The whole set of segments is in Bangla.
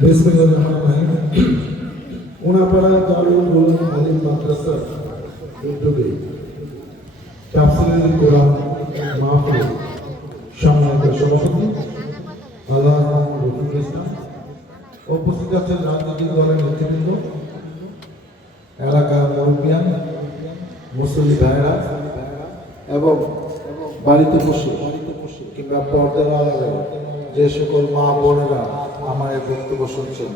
বিসমিল্লাহির ওনাপাড়া দারুল উলুম আলিম মাদ্রাসার উদ্যোগে তাফসীরুল কোরআন মাহফিল সম্মানিত সভাপতি আল্লামা রফিকুল ইসলাম, উপস্থিত আছেন রাজনৈতিক দলের নেতৃবৃন্দ, এলাকার মুরব্বিয়ান, মুসলিম ভাইয়েরা এবং বাড়িতে বসে কিংবা পর্দার আড়ালে যে সকল মা বোনেরা আমার এই বক্তব্য শুনছেন,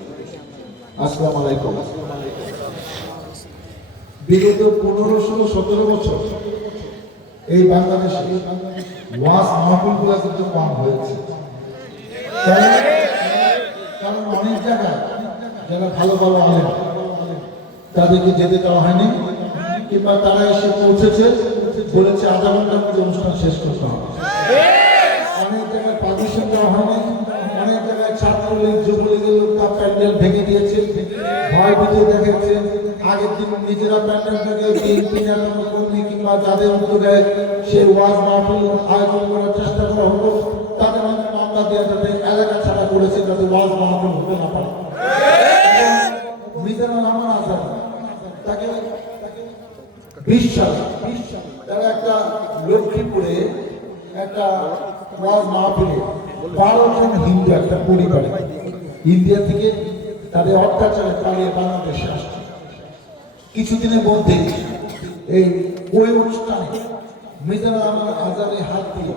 আসসালামু আলাইকুম। বিগত 15-17 বছর এই বাংলাদেশে ওয়াজ মাহফিলগুলো কিন্তু কম হয়েছে, কারণ অনেক জায়গায় যারা ভালো ভালো আলেম তাদেরকে যেতে দেওয়া হয়নি, কিংবা তারা এসে পৌঁছেছে বলেছে আধা ঘন্টার মধ্যে অনুষ্ঠান শেষ করতে হবে। অনেক জায়গায় পারমিশন দেওয়া হয়নি, অনেক জায়গায় ছাত্রলীগ যুবলীগের লোকটা প্যান্ডেল ভেঙে দিয়েছে, ভয় ভীতি দেখাচ্ছে। আগের দিন নিজেরা প্যান্ডেল ভেঙে বিএনপি নেতানো কর্মী কিংবা যাদের উদ্যোগে সেই ওয়াজ মাহফিল আয়োজন করার চেষ্টা করা হতো তাদের মামলা দেওয়া যাতে এলাকা ছাড়া করেছে যাতে ওয়াজ মাহফিল হতে না পারে। মিজানুর রহমান আজাদ তাকে 20 সালে তারা একটা লক্ষ্মীপুরে একটা ওয়াজ মাহফিলে 12 জন হিন্দু একটা পরিবারে ইন্ডিয়া থেকে তাদের অত্যাচারে পালিয়ে বাংলাদেশে আসছে। কিছুদিনের মধ্যে ওই অনুষ্ঠানে মিজানুর রহমান আজাদের হাত দিয়ে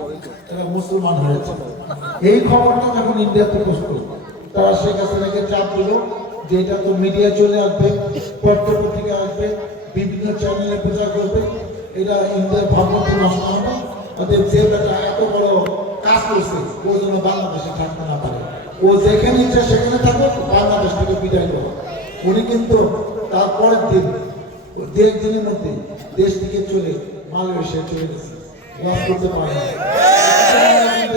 তারা মুসলমান হয়েছে। এই খবরটা যখন ইন্ডিয়াতে পোস্ট করল, তারা শেখ হাসিনাকে চাপ দিল যে এটা তো মিডিয়া চলে আসবে, পত্রপত্রিকা আসবে, বিভিন্ন চ্যানেলে প্রচার করবে, এটা ইন্ডিয়ার ভাবমূর্তি নষ্ট হবে, অতএব যে বেটা এত বড় কাজ করছে ও যেন বাংলাদেশে থাকতে না পারে, ও যেখানে ইচ্ছা সেখানে থাকুক, বাংলাদেশ থেকে বিদায় করো। উনি কিন্তু তারপরের দিন 1.5 দিনের মধ্যে দেশ থেকে চলে মালয়েশিয়া চলে গেছে, ওয়াজ করতে পারে না।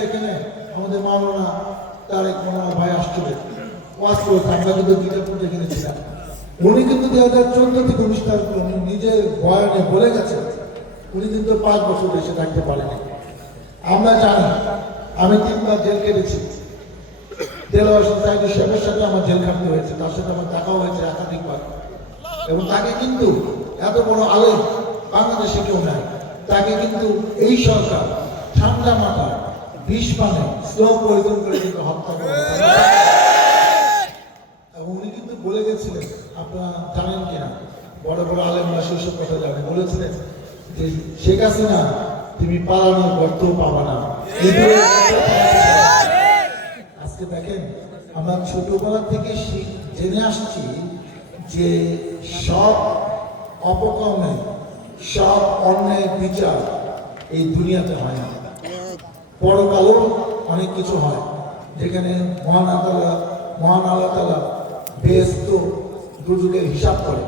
এখানে আমাদের মাওলানা তারেক রহমান ভাই আসছিল, ওয়াজ করতে আমরা কিন্তু দুর্গাপুর এখানে ছিলাম। উনি কিন্তু 2014 থেকে অনুষ্ঠান উনি নিজের বয়ানে বলে গেছেন উনি কিন্তু 5 বছর দেশে থাকতে পারেনি। আমরা জানি আমি 3 বার জেল কেটেছি, দেলোয়ার সোসাইটির শেখের সাথে আমার জেল খাটতে হয়েছে, তার সাথে আমার দেখাও হয়েছে একাধিকবার। এবং তাকে কিন্তু এত বড় আলেম বাংলাদেশে কেউ নাই, তাকে কিন্তু এই সরকার ঠান্ডা মাথায় বিষ পানে স্লো পয়জন করে কিন্তু হত্যা করে। এবং উনি কিন্তু বলে গেছিলেন, আপনারা জানেন কিনা, বড় বড় আলেমরা সেসব কথা জানে, বলেছিলেন যে শেখ হাসিনা তুমি পালানোর গর্ত পাবা না। আজকে দেখেন আমরা ছোটবেলা থেকে জেনে আসছি যে সব অপকর্মে সব অন্যায় বিচার এই দুনিয়াতে হয় না, পরকালেও অনেক কিছু হয় যেখানে মহান আল্লাহ তাআলা বেহেশত দুজকের হিসাব করে।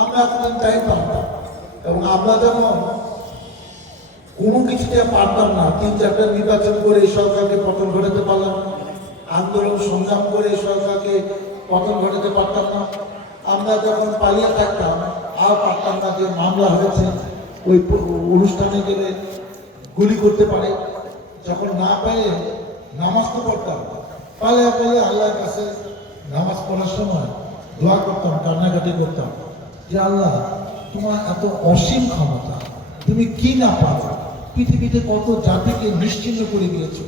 আমরা এতদিন তাই পারতাম, এবং আমরা যেমন কোনো কিছুতে পারতাম না, 3-4টা নির্বাচন করে এই সরকারকে পতন ঘটাতে পারলাম না, আন্দোলন সংগ্রাম করে সরকারকে পতন ঘটাতে পারতাম না। আমরা যখন পালিয়ে থাকতাম আর পারতাম না যে মামলা হয়েছে ওই অনুষ্ঠানে গেলে গুলি করতে পারে, যখন না পারে নামাজ তো পড়তাম, পালিয়ে আল্লাহর কাছে নামাজ পড়ার সময় দোয়া করতাম, কান্নাকাটি করতাম যে আল্লাহ তোমার এত অসীম ক্ষমতা, তুমি কি না পারো, পৃথিবীতে কত জাতিকে নিশ্চিহ্ন করে দিয়েছো,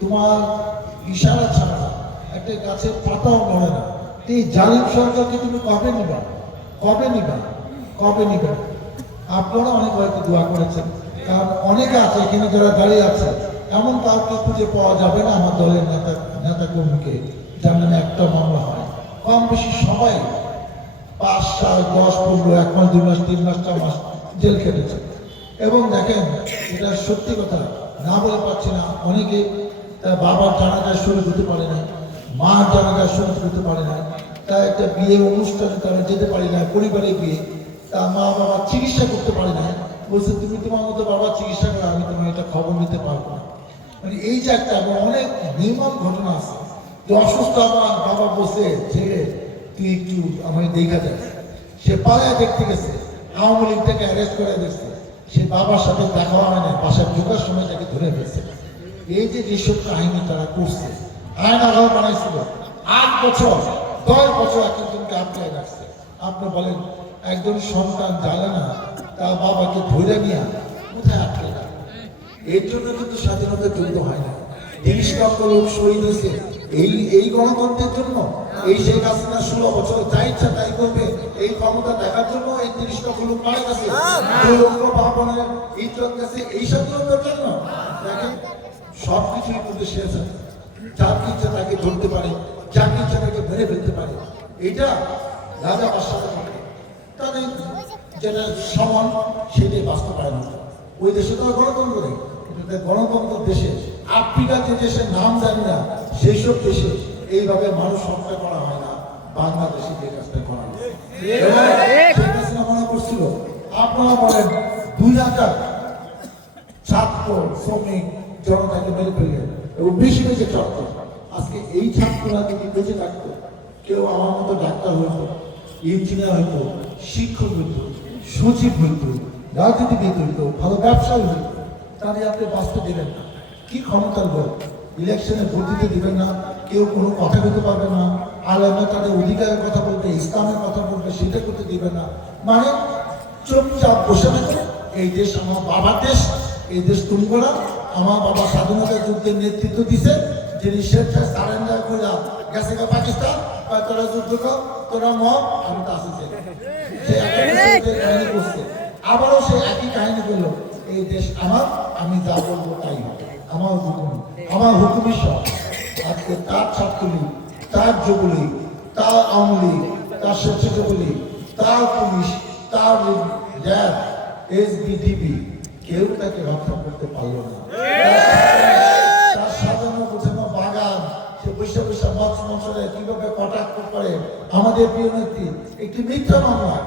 তোমার ইশারা ছাড়া একটা গাছের পাতাও নড়ে না। এই জালিম সরকারকে তুমি কবে নিবা? আপনারা অনেক হয়তো দোয়া করেছেন, কারণ অনেকে আছে এখানে যারা দাঁড়িয়ে আছে এমন কাউকে খুঁজে পাওয়া যাবে না আমার দলের নেতা কর্মীকে যার নামে একটা মামলা হয়। কম বেশি সবাই 5 সাল 10, 15, 1 মাস 2 মাস 3 মাস 4 মাস জেল খেটেছে। এবং দেখেন এটা সত্যি কথা না বলে পাচ্ছি না, অনেকে তার বাবার জানাজায় শরীর হতে পারে না, মার জানাজায় শরীর হতে পারে না, তার একটা বিয়ে অনুষ্ঠানে তারা যেতে পারে না, পরিবারে গিয়ে তার মা বাবা চিকিৎসা করতে পারে না, বলছে তুমি তোমার মতো বাবার চিকিৎসা করে আমি তোমার এটা খবর নিতে পারবো না। মানে এই যে একটা অনেক নির্মম ঘটনা আছে যে অসুস্থ আমার বাবা বসে ছেড়ে তুই একটু আমাকে দেখা যায়, সে পালায় দেখতে গেছে, আওয়ামী লীগ থেকে অ্যারেস্ট করে দিচ্ছে, সে বাবার সাথে দেখা হয় না, বাসায় ঢোকার সময় তাকে ধরে ফেলছে। এই যে যেসব কাহিনী তারা করছে, আইন আগাও বানাইছিল 8 বছর 10 বছর একজনকে আটকায় রাখছে। আপনি বলেন একজন সন্তান জানে না তার বাবাকে ধরে নিয়ে কোথায় আটকে রাখবে? এর জন্য কিন্তু স্বাধীনতা যুদ্ধ হয় না। 30 লক্ষ লোক শহীদ হয়েছে এই গণতন্ত্রের জন্য। এই শেখ হাসিনা 16 বছর যা ইচ্ছা তাই করবে এই ক্ষমতা দেখার জন্য এই 30 লক্ষ লোক মারা গেছে। 2 লক্ষ বাপনের ইজ্জত গেছে এই স্বাধীনতার জন্য। দেখেন সবকিছুই কিন্তু শেষ আছে। যার ইচ্ছা তাকে ধরতে পারে, যার ইচ্ছা তাকে মেরে ফেলতে পারে। এটা রাজা বাদশাহ তাদের যেটা সমান সেটাই বাস্তবায়ন হয়। ওই দেশে তো গণতন্ত্র নেই। গণতন্ত্র দেশে আফ্রিকা যে দেশের নাম জানি না সেই সব দেশে এইভাবে মানুষ হত্যা করা হয় না। বাংলাদেশে যে কাজটা করা হয় মনে করছিল। আপনারা বলেন 2000 ছাত্র শ্রমিক জনতাকে মেরে ফেললেন এবং বেশি বেশি ছাত্র। আজকে এই ছাত্ররা যদি বেঁচে থাকতো, কেউ আমার মতো ডাক্তার হইতো, ইঞ্জিনিয়ার হইতো, শিক্ষক হইতো, সচিব হইতো, রাজনীতিবিদ হইতো, ভালো ব্যবসায়ী হইতো, তাদের আপনি বাঁচতে দেবেন না। কি ক্ষমতার ভোট? ইলেকশনে ভোট দিতে দিবেন না, কেউ কোনো কথা বলতে পারবে না, আলেমরা তাদের অধিকারের কথা বলবে, ইসলামের কথা বলবে, সেটা করতে দিবে না। মানে চুপচাপ বসে থাকে। এই দেশ আমার বাবার দেশ, এই দেশ তুমি করা। আমার বাবা স্বাধীনতা যুদ্ধের নেতৃত্ব দিছে, যিনি স্বেচ্ছায় সারেন্ডার করে গেছে পাকিস্তান, তোরা যুদ্ধ কর, তোরা মত, আমি তো আসি। সে কাহিনী করছে, আবারও সে একই কাহিনী করলো, এই দেশ আমার, আমি যা বলবো তাই হবে, আমার হুকুম, আমার হুকুমই সব। আজকে তার ছাত্রলীগ, তার যুবলীগ, তার আওয়ামী লীগ, তার স্বেচ্ছাসেবী, তার পুলিশ, তার র্যাব, এসবিডিবি, কেউ তাকে রক্ষা করতে পারলো না। তার সাজানো গোছানো বাগান, সে বৈশা বৈশা মঞ্চ মঞ্চলে কিভাবে কটাক্ষ করে আমাদের প্রিয় নেত্রী। একটি মিথ্যা মামলা,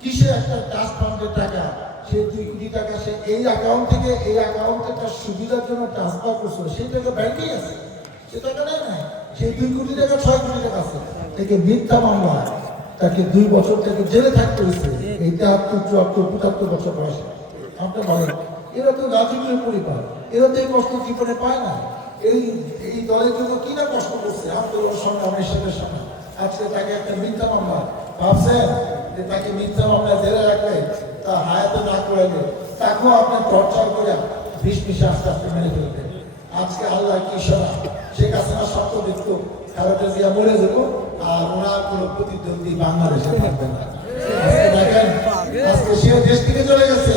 কিসে একটা ট্রাস্ট ফান্ডের টাকা, সে 2 কোটি টাকা সে এই অ্যাকাউন্ট থেকে এই অ্যাকাউন্টে তার সুবিধার জন্য ট্রান্সফার করছিল, সেই টাকা ব্যাংকেই আছে, সে টাকা নেয় না। সেই 2 কোটি টাকা 6 কোটি টাকা আছে, তাকে মিথ্যা মামলা, তাকে 2 বছর থেকে জেলে থাকতে হয়েছে। এই 73, 74, 75 বছর বয়সে। আপনি বলেন এরা তো রাজকীয় পরিবার, এরা তো এই কষ্ট জীবনে পায় না। এই দলের জন্য কি না কষ্ট করছে আন্দোলন সংগ্রামের সামনে। আজকে তাকে একটা মিথ্যা মামলা, ভাবছেন যে তাকে মিথ্যা মামলা জেলে রাখবে, তা হায়াতে না করে তাকেও আপনার টর্চার করে 20 মিশে আস্তে আস্তে মেরে ফেলবে। আজকে আল্লাহ কি সারা শেখ হাসিনা সত্য দেখতো, খালেদা জিয়া মরে যেত, আর ওনার কোনো প্রতিদ্বন্দ্বী বাংলাদেশে থাকবে না। আজকে দেখেন, আজকে সে দেশ থেকে চলে গেছে,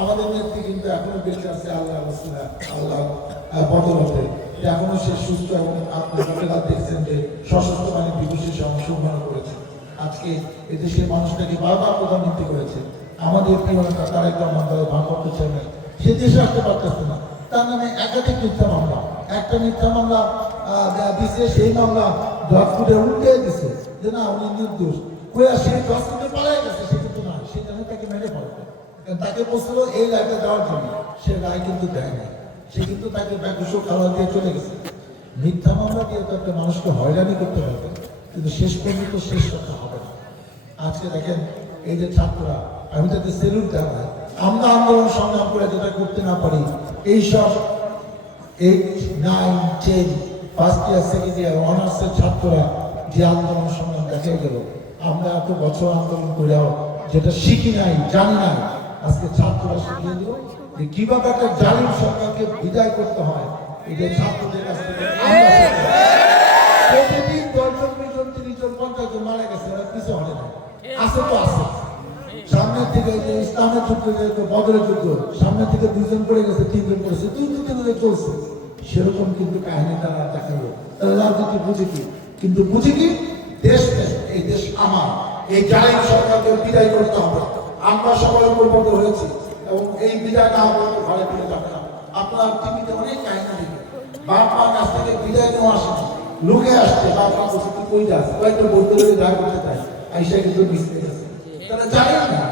আমাদের নেত্রী কিন্তু এখনো বেঁচে আছে। আল্লাহ বদলতে এখনো সে সুস্থ এবং আপনারা দেখছেন যে সশস্ত্র বাহিনী দিবসে অংশগ্রহণ করেছে। আজকে এদেশের মানুষটাকে বারবার প্রধানমন্ত্রী করেছে। আমাদের প্রিয় নেতা তারেক রহমান ভারপ্রাপ্ত চেয়ারম্যান, সে দেশে আসতে পারতেছে না, তার নামে একাধিক মিথ্যা মামলা। একটা মিথ্যা মামলা দিছে, সেই মামলা জজকোর্টে উল্টে দিছে যে না উনি নির্দোষ, সেই জজকোর্টে পালাই গেছে, সে কিন্তু না, সেই জন্য তাকে মেরে ফেলবে। তাকে বলছিল এই রায়টা দেওয়ার জন্য, সে রায় কিন্তু দেয় না, সে কিন্তু তাকে ব্যাকুশো খাওয়া দিয়ে চলে গেছে। মিথ্যা মামলা দিয়ে তো একটা মানুষকে হয়রানি করতে পারবে, কিন্তু শেষ পর্যন্ত শেষ কথা হবে না। আজকে দেখেন এই যে ছাত্ররা, আমি তাদের সেলুট দেওয়া, আমরা আন্দোলন সংগ্রাম করে যেটা করতে না পারি, এইসব 8, 9, 10 ফার্স্ট ইয়ার সেকেন্ড ইয়ার অনার্সের ছাত্ররা যে আন্দোলন সংগ্রাম দেখা গেল, আমরা এত বছর আন্দোলন করেও যেটা শিখি নাই, জানি নাই, আজকে ছাত্ররা শিখিয়ে দিল যে কিভাবে একটা জালিম সরকারকে বিদায় করতে হয়। এই যে ছাত্রদের কাছ থেকে প্রতিদিন 10 জন, 20 জন, 30 জন, 50 জন মারা গেছে, ওরা কিছু হয় না, আছে তো আছে। সামনের থেকে যে ইসলামের যুদ্ধ, যেহেতু বদরের যুদ্ধ, সামনের থেকে 2 জন পড়ে গেছে, 3 জন পড়েছে, 2 জন চলছে, সেরকম কিন্তু কাহিনী তারা দেখালো। তারা রাজনীতি বুঝে কি, কিন্তু বুঝে কি দেশ, এই দেশ আমার, এই জালিম সরকারকে বিদায় করতে হবে। আমরা সবাই ঐক্যবদ্ধ হয়েছি এবং এই বিদায় না করতে ঘরে ফিরে যাবে না। আপনার টিভিতে অনেক কাহিনী দেখবেন, বাপ মা কাছ থেকে বিদায় নেওয়া আসে, লোকে আসছে, বাপ মা বসে তুই কই যাস, কয়েকটা বলতে বলে যা করতে চাই, আইসা কিন্তু মিশতে গেছে। তারা জানেন না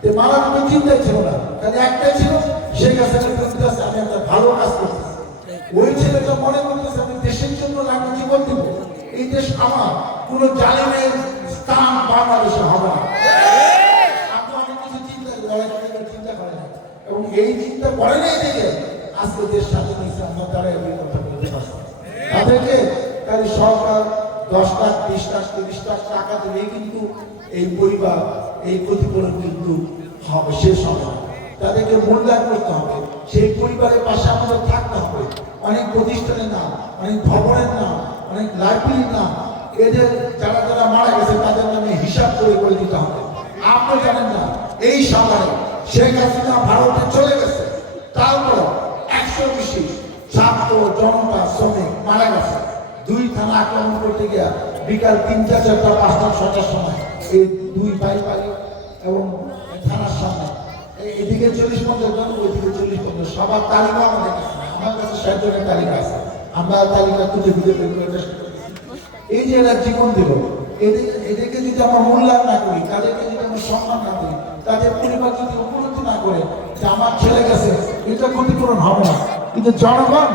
যে মারা কোনো চিন্তাই ছিল না, তাহলে একটাই ছিল, শেখ হাসিনা বলতেছে আমি একটা ভালো কাজ করতেছি। ওই ছেলেটা মনে করতেছে আমি দেশের জন্য আমি জীবন দিব, এই দেশ আমার, কোন জালিমের স্থান বাংলাদেশে হবে না। আপনি অনেক কিছু চিন্তা করেন না, এবং এই চিন্তা করেন এই দিকে আজকে দেশ স্বাধীন হয়েছে। আমরা তারা এই কথা বলতে পারছি, তাদেরকে তাই সরকার 10 লাখ 20 লাখ 30 লাখ টাকা দিলেই কিন্তু এই পরিবার এই ক্ষতিপূরণ কিন্তু হবে শেষ হবে না। তাদেরকে মূল্যায়ন করতে হবে, সেই পরিবারের পাশে আমাদের থাকতে হবে। অনেক প্রতিষ্ঠানের নাম, অনেক ভবনের নাম, অনেক লাইব্রেরির নাম, এদের যারা যারা মারা গেছে তাদের নামে হিসাব করে দিতে হবে। আপনি জানেন না এই সময়ে শেখ হাসিনা ভারতে চলে গেছে, তারপর 100 বেশি ছাত্র জনতা শ্রমিক মারা গেছে। 2 থানা আক্রমণ করতে গিয়া বিকাল 3টা 4টা 5টা 6টার সময় এই 2 ভাই এবং থানার সামনে এদিকে 40-50 জন, ওইদিকে 40-50 সবার তালিকা আমাদের কাছে, আমার কাছে 60 জনের তালিকা আছে। আমরা তালিকা খুঁজে খুঁজে বের করে চেষ্টা করেছি। এই যে এরা জীবন দিল, এদেরকে যদি আমরা মূল্যায়ন না করি, তাদেরকে যদি আমরা সম্মান না করি, তাদের পরিবার যদি উপলব্ধি না করে যে আমার ছেলে গেছে, এটা ক্ষতিপূরণ হবে না। কিন্তু জনগণ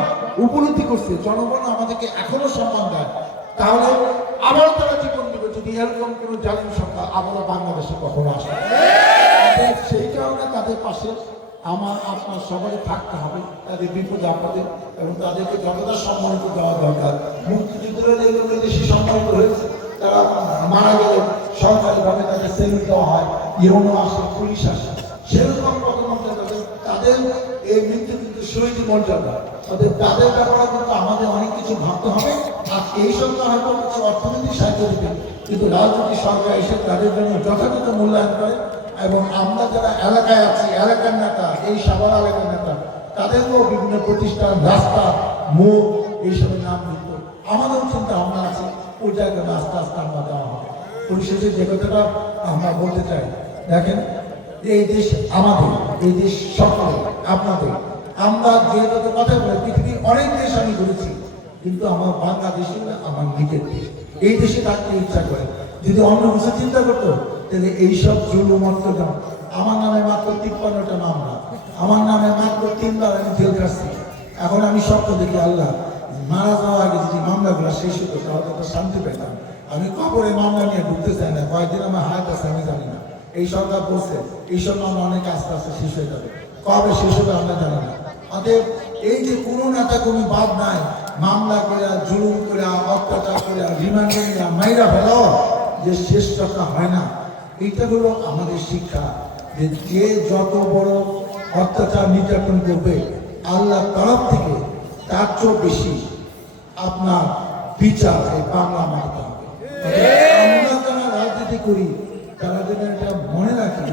উপলব্ধি করছে, জনগণ আমাদেরকে এখনো সম্মান দেয়, তাহলে আবারও তারা জীবন দিবে যদি এরকম কোনো জালিম সরকার আবারও বাংলাদেশে কখনো আসে। সেই কারণে তাদের পাশে আমার আপনার সবাই থাকতে হবে, তাদের বিপদে আপদে, এবং তাদেরকে যতটা সম্মানিত দেওয়া দরকার। মুক্তিযুদ্ধের যেগুলো বেশি সম্মানিত হয়েছে, তারা মারা গেলে সরকারিভাবে তাদের সেলুট দেওয়া হয়, ইউনো আসে, পুলিশ আসে, সেরকম প্রধানমন্ত্রী তাদের এই মৃত্যু কিন্তু শহীদ মর্যাদা। তাদের ব্যাপারে কিন্তু আমাদের অনেক কিছু ভাবতে হবে। আর এই সরকার হয়তো কিছু অর্থনৈতিক সাহায্য দিবে, কিন্তু রাজনৈতিক সরকার এসে তাদের জন্য যথাযথ মূল্যায়ন করে। এবং আমরা যারা এলাকায় আছি, এলাকার নেতা, এই সাভার এলাকার নেতা, তাদেরকেও বিভিন্ন প্রতিষ্ঠান, রাস্তা, মুখ এইসবের নাম দিত। আমাদের চিন্তা ভাবনা আছে, ওই জায়গায় আস্তে আস্তে আমরা দেওয়া হবে। পরিশেষে যে কথাটা আমরা বলতে চাই, দেখেন এই দেশ আমাদের, এই দেশ সকলে আপনাদের। আমরা যে যত কথা বলে পৃথিবীর অনেক দেশ আমি ঘুরেছি, কিন্তু আমার বাংলাদেশ আমার নিজের দেশ। এই দেশে থাকতে ইচ্ছা করে। যদি অন্য কিছু চিন্তা করতো তাহলে এইসব জুলুম অত্যাচার, আমার নামে মাত্র 53টা মামলা, আমার নামে মাত্র 3 বার আমি জেল খাচ্ছি। এখন আমি স্বপ্ন দেখি আল্লাহ মারা যাওয়ার আগে যদি মামলাগুলো শেষ হতো তাহলে তো শান্তি পেতাম। আমি কবরে মামলা নিয়ে ঢুকতে চাই না, কয়েকদিন আমার হায়াত আছে আমি জানি না। এই সরকার বলছে এইসব মামলা অনেক আস্তে আস্তে শেষ হয়ে যাবে, কবে শেষ হবে আমরা জানি না। অতএব এই যে কোনো নেতা কোনো বাদ নাই, মামলা করে জুলুম করে অত্যাচার করে রিমান্ডে নিয়ে মাইরা ফেলাও যে শেষ কথা হয় না। এইটা হলো আমাদের শিক্ষা, যে যে যত বড় অত্যাচার নির্যাতন করবে আল্লাহর তরফ থেকে তার চেয়ে বেশি আপনার বিচার এই বাংলা মানতে হবে। আমরা যারা রাজনীতি করি তারা যেন এটা মনে রাখি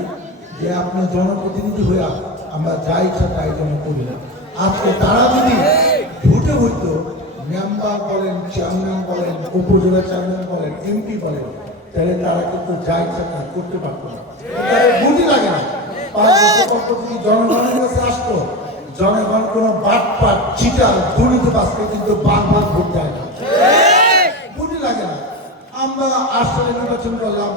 যে আপনার জনপ্রতিনিধি হয়ে আমরা যা ইচ্ছা তাই জন্য করি না। আজকে তারা যদি ভোটে হইতো, মেম্বার বলেন, চেয়ারম্যান বলেন, উপজেলা চেয়ারম্যান বলেন, এমপি বলেন, তাহলে তারা কিন্তু যা ইচ্ছা তা করতে পারতো না। ভোটই লাগে না। 5 বছর পর যদি জনগণের কাছে আসতো, জনগণ কোনো বাটপাট চিটার দুর্নীতিবাজকে কিন্তু বারবার ভোট দেয় না, ভোটই লাগে না। আমরা 8 সালে নির্বাচন করলাম,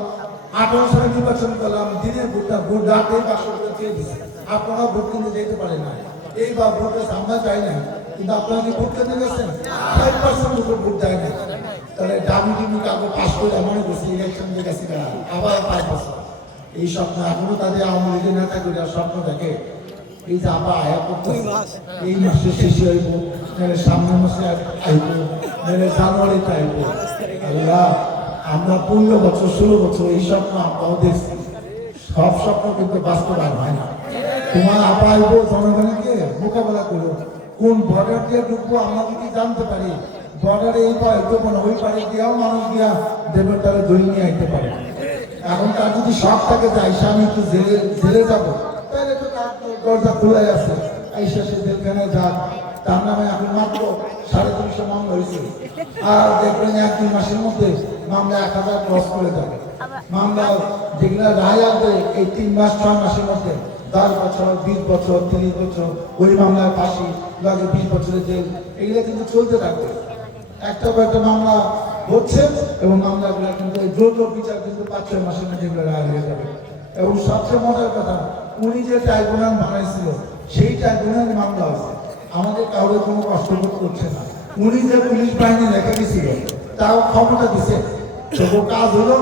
18 সালে নির্বাচন করলাম, দিনের ভোটটা ভোট রাতে 500 চেয়ে দিচ্ছে। আপনারা ভোট কিনতে যেতে পারে না, এইবার ভোট আমরা চাই না, কিন্তু আপনারা কি ভোট কেন্দ্রে গেছেন? 5% ভোট দেয় না। তাহলে দাবি কিন্তু কাউকে পাশ করে মনে করছি ইলেকশন যে গেছি না, আবার 5 বছর এই স্বপ্ন এখনো তাদের আওয়ামী লীগের নেতা করে স্বপ্ন দেখে। এই যে আবার আয়া করতে এই মাসে শেষে হইব, নাহলে সামনের মাসে আইব, নাহলে জানুয়ারিতে আইব। আল্লাহ, আমরা 15 বছর 16 বছর এই স্বপ্ন আমরাও দেখছি, সব স্বপ্ন কিন্তু বাস্তবায়ন হয় না। তোমার আপা আইব, জনগণকে মোকাবেলা করো, কোন বর্ডার দিয়ে ঢুকবো আমরা যদি জানতে পারি, বর্ডারে এই পারে ঢুকবো না, ওই পারে গিয়াও মানুষ গিয়া দেবের তারা ধরে নিয়ে আইতে পারে। এখন তার যদি সব থাকে যায় স্বামী একটু জেলে যাবো, তাহলে তো তার দরজা খোলাই আছে, আইসা সে জেলখানায় যাক। তার নামে এখন মাত্র 350 মামলা হয়েছে, আর দেখবেন 1-2 মাসের মধ্যে মামলা 1000 ক্রস করে যাবে। মামলা যেগুলো রায় আসবে এই 3 মাস 6 মাসের মধ্যে 10 বছর 20 বছর 30 বছর, ওই মামলার ফাঁসি লাগে 20 বছরের জেল, এগুলো কিন্তু চলতে থাকবে। একটা পর একটা মামলা হচ্ছে এবং মামলাগুলো কিন্তু দ্রুত বিচার কিন্তু 5-6 মাসের মধ্যে এগুলো রায় হয়ে যাবে। এবং সবচেয়ে মজার কথা, উনি যে ট্রাইব্যুনাল বানাইছিল সেই ট্রাইব্যুনালে মামলা হয়েছে, আমাদের কাউকে কোনো কষ্ট করছে না। উনি যে পুলিশ বাহিনী রেখে গেছিল তাও ক্ষমতা দিছে, তবু কাজ হলো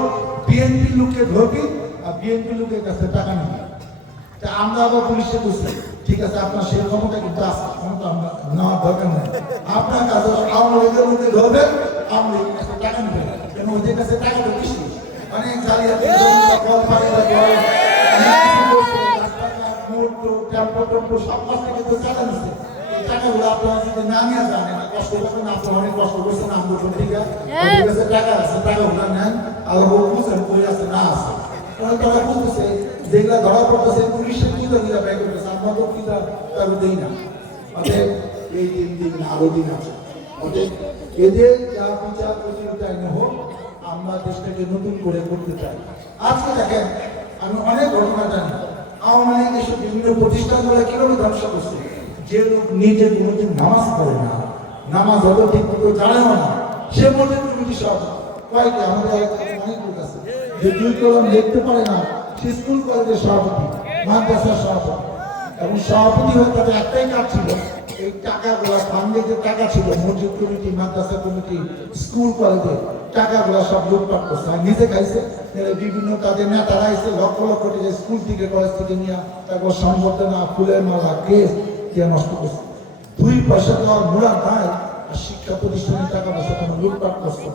বিএনপি লোককে ধরবি আর বিএনপি লোকের কাছে টাকা নিবি। তা আমরা আবার পুলিশে বলছি ঠিক আছে, আপনার সেই ক্ষমতা কিন্তু আছে, ক্ষমতা নেওয়ার দরকার নেই। আপনার কাছে আওয়ামী লীগের মধ্যে ধরবেন, আওয়ামী লীগের কাছে টাকা নেবেন, কেন ওদের কাছে টাকা তো বেশি, অনেক জালিয়াতি সব কাছ থেকে তো চালা নিচ্ছে। এই টাকাগুলো আপনারা যদি না নিয়ে যান, কষ্ট করবেন, আপনারা অনেক কষ্ট করছেন, আমি ঠিক আছে টাকা আছে, টাকাগুলো নেন, আল্লাহ বুঝছেন কই আছে না আছে, কারণ তারা বুঝতেছে যেগুলা ধরা পড়তেছে পুলিশের কি দিলা ব্যয় করতেছে, আমরা তো কি তার দেই না। অতএব এই 3 দিন আরো দিন আছে, অতএব এদের যা বিচার প্রতিযোগিতায় হোক, আমরা দেশটাকে নতুন করে করতে চাই। আজকে দেখেন, আমি অনেক ঘটনা জানি, আওয়ামী লীগ এসব বিভিন্ন প্রতিষ্ঠানগুলো কিভাবে ধ্বংস করছে। যে লোক নিজে কোনোদিন নামাজ পড়ে না, নামাজ হয়তো ঠিক মতো জানেও না, সে মধ্যে কমিটি সব কয়েকটি আমাদের অনেক লোক আছে যে 2 কলম লিখতে পারে না, সে স্কুল কলেজের সভাপতি, মাদ্রাসার সভাপতি, এবং সভাপতি হয়ে তাদের একটাই কাজ ছিল, এই টাকাগুলো ফান্ডে যে টাকা ছিল মসজিদ কমিটি, মাদ্রাসা কমিটি, স্কুল কলেজে টাকাগুলো সব লুটপাট করছে, আর নিজে খাইছে। বিভিন্ন তাদের নেতারা এসে লক্ষ লক্ষ টাকা স্কুল থেকে কলেজ থেকে নিয়ে তারপর সম্বর্ধনা, ফুলের মালা, ক্রেস দিয়ে নষ্ট করছে। 2 পয়সা দেওয়ার মুড়া নাই, আর শিক্ষা প্রতিষ্ঠানের টাকা পয়সা কোনো লুটপাট করছে।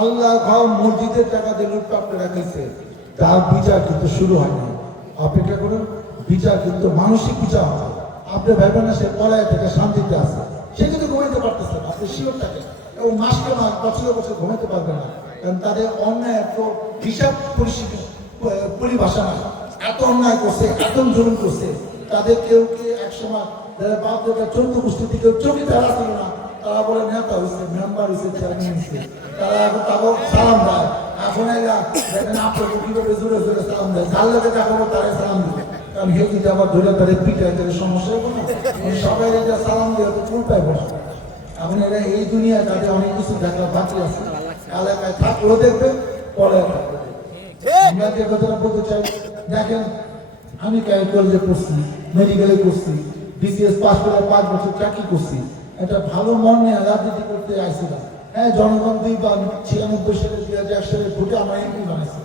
আল্লাহ ঘর মসজিদের টাকা দিয়ে লুটপাট করে রাখছে, তার বিচার কিন্তু শুরু হয়নি। অপেক্ষা করুন, বিচার কিন্তু মানসিক বিচার হবে। আপনি ভাইবেন না সে পলায় থেকে শান্তিতে আছে, সে কিন্তু ঘুমাইতে পারতেছে না, আপনি শিওর থাকে, এবং মাসকে মাস বছরে বছর ঘুমাইতে পারবে না, কারণ তাদের অন্যায় এত হিসাব পরিভাষা না, এত অন্যায় করছে, এত জুলুম করছে। তাদের কেউ এক সময় যারা বাপ দাদা 14 গোষ্ঠী থেকে চোখে তারা ছিল না, তারা বলে নেতা হয়েছে, মেম্বার হয়েছে, চেয়ারম্যান হয়েছে, তারা এখন তারপর সালাম দেয়। এখন এরা দেখেন আপনাকে কিভাবে জোরে জোরে সালাম দেয়, যার লোকে দেখাবো তারাই সালাম দেবে, কারণ হে যদি আবার ধরে তাদের পিঠায় তাদের সমস্যা হবে না, সবাই এটা সালাম দিয়ে তো ফুল পাইব না। এখন এরা এই দুনিয়ায় তাদের অনেক কিছু দেখার বাকি আছে, এলাকায় থাকলেও দেখবে, পরে আমরা যে কথাটা বলতে চাই, দেখেন আমি কলেজে পড়ছি, মেডিকেলে করছি, বিসিএস পাস করে 5 বছর চাকরি করছি, একটা ভালো মন নিয়ে রাজনীতি করতে আইছিলাম। হ্যাঁ, জনগণ 2 বার 96 সালে 2001 সালে ভোটে আমার এমপি বানাইছে।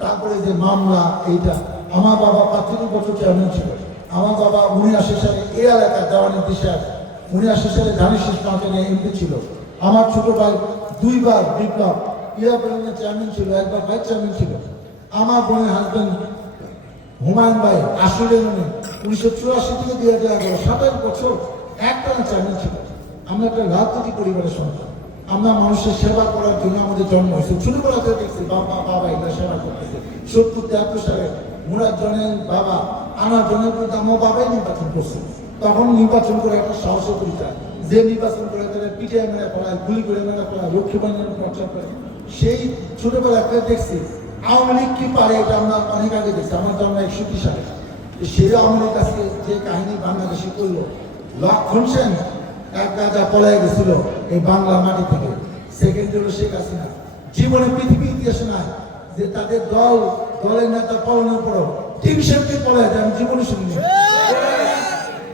তারপরে যে মামলা, এইটা আমার বাবা 35 বছর চেয়ারম্যান ছিল, আমার বাবা 79 সালে এই এলাকার দেওয়ানি দিশার 79 সালে ধানের মার্কেটে এমপি ছিল। আমার ছোট ভাই 2 বার বিপ্লব ইয়াবেলের চেয়ারম্যান ছিল, 1 বার ভাইস চেয়ারম্যান ছিল। আমার বোনের হাজবেন্ড হুমায়ুন ভাই আসলে 1984 থেকে 2011 27 বছর একটানা চেয়ারম্যান ছিল। আমরা একটা রাজনীতি পরিবারের সন্তান, আমরা মানুষের সেবা করার জন্য আমাদের জন্ম হয়েছে। ছোটবেলা থেকে দেখছি বাবা এগুলো সেবা করতেছে। 70-73 সালে মুরাদ জনের বাবা আনার জনের কিন্তু আমার বাবাই নির্বাচন করছে। তখন নির্বাচন করে একটা সাহসের পরিচয়, যে নির্বাচন করে তাদের পিঠে মেরে পড়ায়, গুলি করে মেরে পড়ায়, লক্ষ্মী বাহিনীর প্রচার করে। সেই ছোটবেলা থেকে দেখছি আওয়ামী লীগ কি পারে, এটা আমরা অনেক আগে দেখছি। আমার জন্ম 61 সালে। সেই আওয়ামী লীগ আজকে যে কাহিনী বাংলাদেশে করলো, লক্ষণ সেন এক রাজা পলায় গেছিল এই বাংলার মাটি থেকে। সেকেন্ড হলো শেখ হাসিনা। জীবনে পৃথিবীর ইতিহাসে নাই যে তাদের দলের নেতা পলানোর পরও টিভি সামনে পলায় যায়, আমি জীবনে শুনিনি।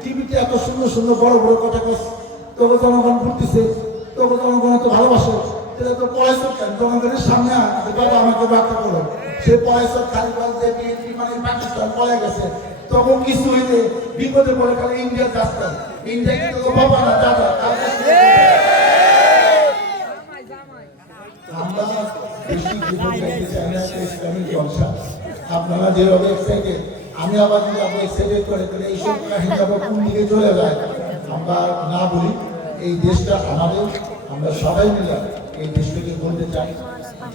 টিভিতে এত সুন্দর সুন্দর বড় বড় কথা কস, তবে জনগণ ঘুরতেছে, তবে জনগণ এত ভালোবাসে, সেটা তো পয়সা কেন জনগণের সামনে বাবা আমাকে ব্যাখ্যা করো। সে পয়সা খালিবাল যে বিএনপি মানে পাকিস্তান পলায় গেছে, তখন কিছু হইলে বিপদে পড়ে গেলে ইন্ডিয়া যাচ্ছে। ইন্ডিয়া কিন্তু বাবা না দাদা। আমরা বেশি ইসলামিক জলসা, আপনারা যেভাবে এক্সাইটেড, আমি আবার যদি আপনি এক্সাইটেড করে তাহলে এইসব কাহিনী আবার কোন দিকে চলে যায় আমরা না বলি। এই দেশটা আমাদের, আমরা সবাই মিলে এই দেশটাকে বলতে চাই,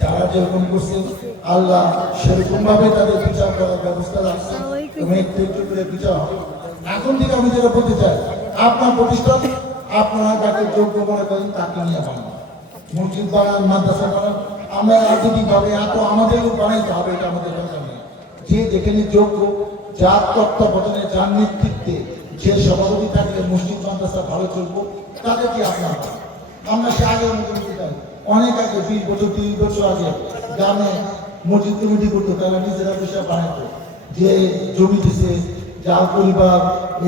যারা যেরকম করছে আল্লাহ সেরকম ভাবে তাদের বিচার করার ব্যবস্থা রাখছে এবং একটু একটু করে বিচার হবে। এখন থেকে আমি যেটা বলতে চাই, আপনার প্রতিষ্ঠান আপনারা যাকে যোগ্য মনে করেন তাকে নিয়ে বানান, মসজিদ বানান, মাদ্রাসা বানান। আমরা রাজনৈতিকভাবে এত আমাদের বানাইতে হবে, এটা আমাদের দরকার নেই। যে যেখানে যোগ্য, যার তত্ত্বাবধানে, যার নেতৃত্বে যে সভাপতি থাকলে মসজিদ মাদ্রাসা ভালো চলবো, তাদেরকে আপনার আমরা সে আগের মতো চাই। অনেক আগে 20 বছর 30 বছর আগে গ্রামে মসজিদ কমিটি করতো, তারা নিজেরা পয়সা বানাইতো, যে জমি দিছে, যার পরিবার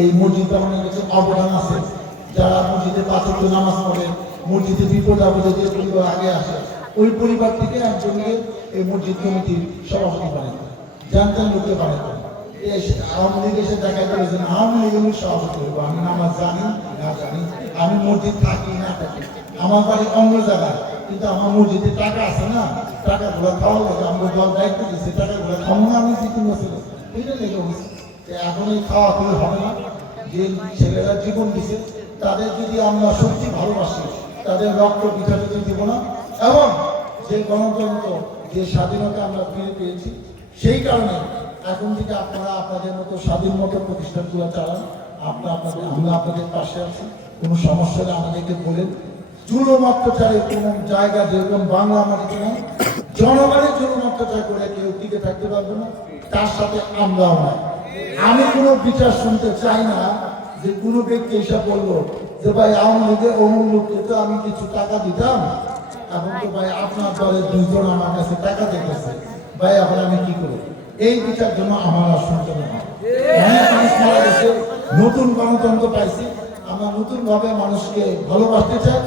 এই মসজিদ বানানোর কাছে অবদান আছে, যারা মসজিদে 5 ওয়াক্ত নামাজ পড়ে, মসজিদে বিপদ আপদে যে পরিবার আগে আসে, ওই পরিবার থেকে একজনকে এই মসজিদ কমিটির সভাপতি বানাইতো, জানতেন লোকে বানাইতো। আওয়ামী লীগ এসে দেখা গেল যে আওয়ামী লীগের সভাপতি হইব, আমি নামাজ জানি না জানি, আমি মসজিদ থাকি না থাকি, আমার বাড়ি অন্য জায়গায়, কিন্তু আমার মসজিদে টাকা আছে না, টাকাগুলো খাওয়া লাগে, আমরা দল দায়িত্ব দিচ্ছি, টাকাগুলো খাওয়া না, আমি দিতে বসে এটা লেগে বলছি। এখন এই খাওয়া খুবই হবে না, যে ছেলেরা জীবন দিছে তাদের যদি আমরা সত্যি ভালোবাসি, তাদের রক্ত পিঠা যদি দিব না, এবং যে গণতন্ত্র যে স্বাধীনতা আমরা ফিরে পেয়েছি, সেই কারণে এখন থেকে আপনারা আপনাদের মতো স্বাধীন মতো প্রতিষ্ঠানগুলো চালান। আমরা আপনাদের পাশে আছি, কোনো সমস্যা হলে আমাদেরকে বলেন। জুলুম অত্যাচারের কোন জায়গা যেরকম বাংলা মাটিতে নাই, জনগণের জুলুম অত্যাচার করে কেউ টিকে থাকতে পারবে না, তার সাথে আমরাও নাই। আমি কোনো বিচার শুনতে চাই না যে কোনো ব্যক্তি এসে বললো যে ভাই আওয়ামী লীগের অমুক লোককে তো আমি কিছু টাকা দিতাম, এখন তো ভাই আপনার দলের দুইজন আমার কাছে টাকা দেখেছে, ভাই এখন আমি কি করবো? এই বিচার জন্য আমার আর শুনতে না। অনেক মানুষ মারা গেছে, নতুন গণতন্ত্র পাইছি, আমরা নতুন ভাবে মানুষকে ভালোবাসতে চাই,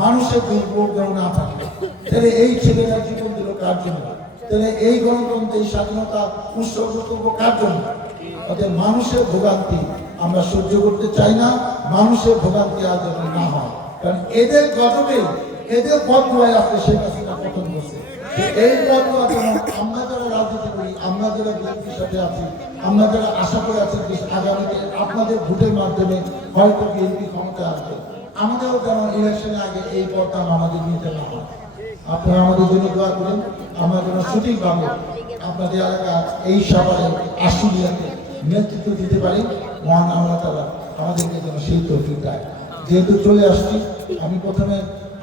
মানুষের দুর্ভোগ যেন না থাকে। তাহলে এই ছেলেরা জীবন দিল কার জন্য? তাহলে এই গণতন্ত্র এই স্বাধীনতা উৎসর্গ করবো কার জন্য? অর্থাৎ মানুষের ভোগান্তি আমরা সহ্য করতে চাই না, মানুষের ভোগান্তি আর যেন না হয়। কারণ এদের গজবে, এদের বদলায় আসতে শেখ হাসিনা পতন করছে। এই বদলা যেন আমরা যারা রাজনীতি করি, আমরা যারা বিএনপির সাথে আছি, আমরা যারা আশা করে আছি যে আগামীতে আপনাদের ভোটের মাধ্যমে হয়তো বিএনপি ক্ষমতা আসবে, আমাদেরও যেন ইলেকশনের আগে এই পথটা আমাদের নিতে না হয়। আপনারা আমাদের জন্য দোয়া করেন, আমরা যেন সঠিকভাবে আপনাদের এলাকার এই সভায় আশুলিয়াতে নেতৃত্ব দিতে পারি। মহান আল্লাহ তাআলা আমাদেরকে যেন সেই তৌফিক দেয়। যেহেতু চলে আসছি, আমি প্রথমে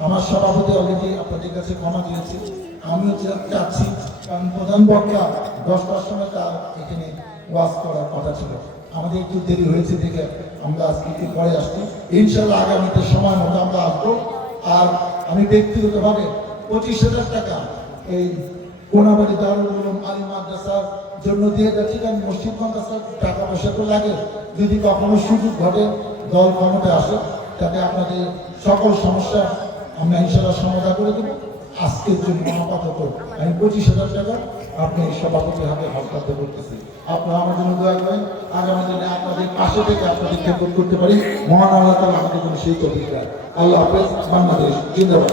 আমার সভাপতি অলরেডি আপনাদের কাছে ক্ষমা দিয়েছি, আমিও চাচ্ছি, কারণ প্রধান বক্তা 10টার সময় তার এখানে ওয়াজ করার কথা ছিল, আমাদের একটু দেরি হয়েছে দেখে আমরা আজকে একটু পরে আসছি। ইনশাল্লাহ আগামীতে সময় মতো আমরা আসবো। আর আমি ব্যক্তিগতভাবে 25,000 টাকা এই কোনাবাড়ি দারুল উলুম আলিম মাদ্রাসার জন্য দিয়ে যাচ্ছি, কারণ মসজিদ মাদ্রাসার টাকা পয়সা তো লাগে, যদি কখনো সুযোগ ঘটে দল ক্ষমতায় আসে, তাতে আপনাদের সকল সমস্যা আমরা ইনশাল্লাহ সমাধান করে দেবো। আজকের জন্য আপাতত আমি 25,000 টাকা আপনি সভাপতি হাতে হস্তান্তর করতেছি। আপনারা আমার জন্য দয়া করেন, আগামী দিনে আপনাদের পাশে থেকে আপনাদের খেদমত করতে পারি। মহান আল্লাহ তাআলা আমাদের জন্য সেই তৌফিক দেয়। আল্লাহ হাফেজ। বাংলাদেশ জিন্দাবাদ।